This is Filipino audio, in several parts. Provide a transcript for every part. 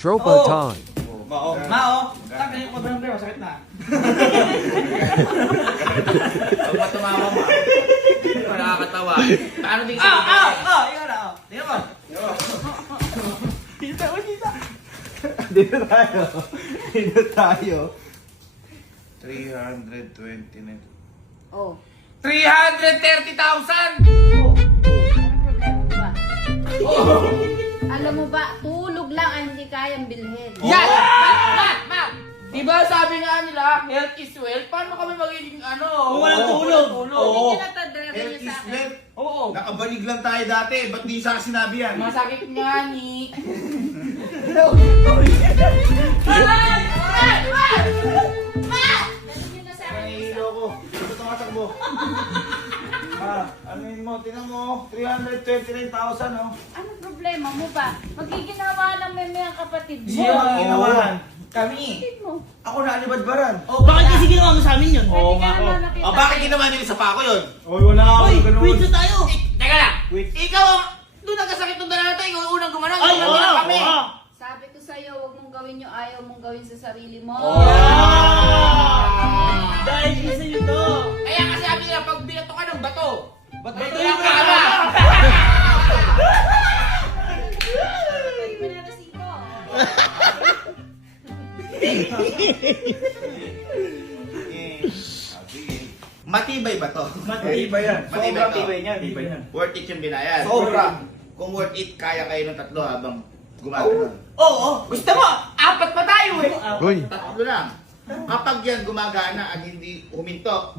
Tropa time. Mao, tanggalin ko ba ng pera? Masakit na. Huwag mo tumawa mo. Hindi ko nakakatawa. Paano din Ikaw na, Tingnan mo. Kita. Dito tayo. 329. Oh. 330,000! Anong problema mo ba? Alam mo ba, tulog lang ang hindi kayang bilhin. Yan! Mat! Diba sabi nga nila, health is wealth? Paano kami magiging ano? Kung walang tulog. Hindi kinatadala Health niya is sa akin. wealth. Oo. Nakabalig lang tayo dati. Ba't di sa akin sinabi yan? Masakit nga ni. Ganun yun na sa akin. Nahihilo ko. Ito tumatakbo. Ano yun mo? Tinan mo. 329,000 oh. Anong problema mo ba? Magiginawa lang may ang kapatid mo. Siya ang ginawahan. Kami. Kapatid mo. Ako naalibadbaran. Bakit kasi ginawa mo sa amin yun? Pwede ka naman nakita. Oh, bakit ginawa nila sa pako yun? Oy, wala ako. Wait na tayo. Teka lang! Wait. Ikaw ang... Doon nagkasakit ng dala natin, ikaw ang unang gumanon. Ay, ikaw ang kami. Sabi ko sa'yo, huwag mong gawin yung ayaw mong gawin sa sarili mo. Dahil isa yun to. Kaya kasi sabi nila, pag binato ka ng bato, bato Bato lang yung ka kama. na. Pwede mo na kasi ko. Sige. Matibay ba to? Matibay yan. Matibay Sobrang to. tibay niyan. Tibay yan. Worth it yung binayad. Sobra. Kung worth it, kaya kayo ng tatlo habang gumagana. Oo. Gusto mo, apat pa tayo eh. Uy, Tatlo lang. Kapag yan gumagana at hindi huminto,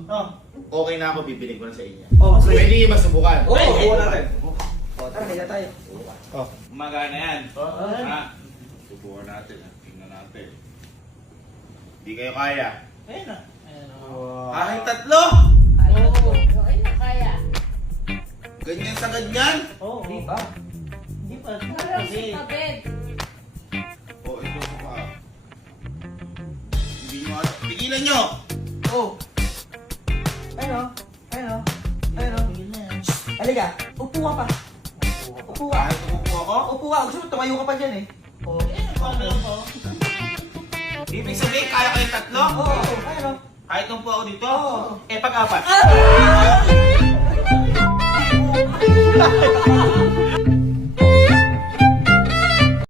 okay na ako, bibili ko na sa inyo. Pwede yung masubukan. Oo natin. Tara, kaya tayo. Gumagana yan. Subukan natin. Tingnan natin. Hindi kayo kaya. Ayun na. Kahit tatlo! Oo. Ay, na kaya. Ganyan sa ganyan? Oo. Di ba? Di ba? Parang Kasi... sa bed. O, ito pa. Hindi nyo alam. Pigilan nyo! Ayun o. Halika. Upo ka pa. Upo ka. Kahit umupo ako, Upo ka. Gusto mo tumayo ka pa dyan eh. Oo. ibig sabihin, kaya kayo tatlo? Oo. Ayun o. Kahit nung po ako dito? Oo. Eh, pag-apat. Ah!